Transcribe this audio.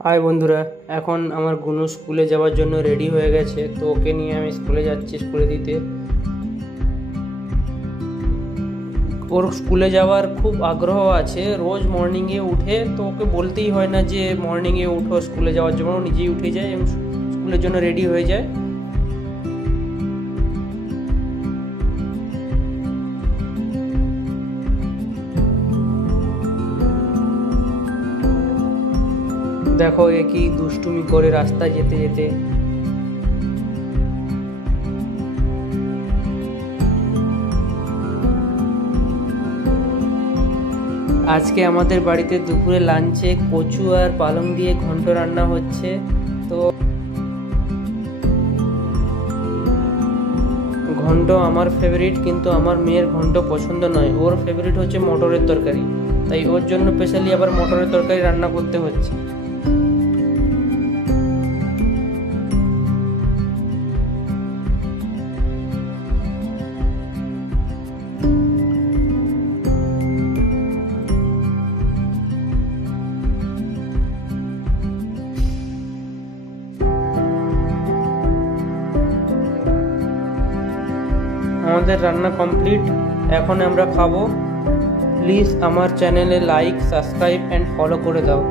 High বন্ধুরা, এখন আমার গুনু স্কুলে যাওয়ার জন্য রেডি হয়ে গেছে। তো ওকে নিয়ে আমি স্কুলে যাচ্ছি, স্কুলে দিতে। ওর স্কুলে যাওয়ার খুব আগ্রহ আছে। রোজ মর্নিংয়ে উঠে, তো ওকে বলতেই হয় না যে মর্নিংয়ে উঠো স্কুলে যাওয়ার জন্য, ও নিজেই উঠে যায় এবং স্কুলের জন্য রেডি হয়ে যায়। দেখো এ কি দুষ্টুমি করে রাস্তায় যেতে যেতে। আজকে আমাদের বাড়িতে দুপুরে লাঞ্চে কচু আর পালং দিয়ে ঘন্ট রান্না হচ্ছে। তো ঘন্ট আমার ফেভারিট, কিন্তু আমার মেয়ের ঘন্ট পছন্দ নয়। ওর ফেভারিট হচ্ছে মটরের তরকারি, তাই ওর জন্য স্পেশালি আবার মটরের তরকারি রান্না করতে হচ্ছে। আমাদের রান্না কমপ্লিট, এখন আমরা খাবো। প্লিজ আমার চ্যানেলে লাইক, সাবস্ক্রাইব অ্যান্ড ফলো করে দাও।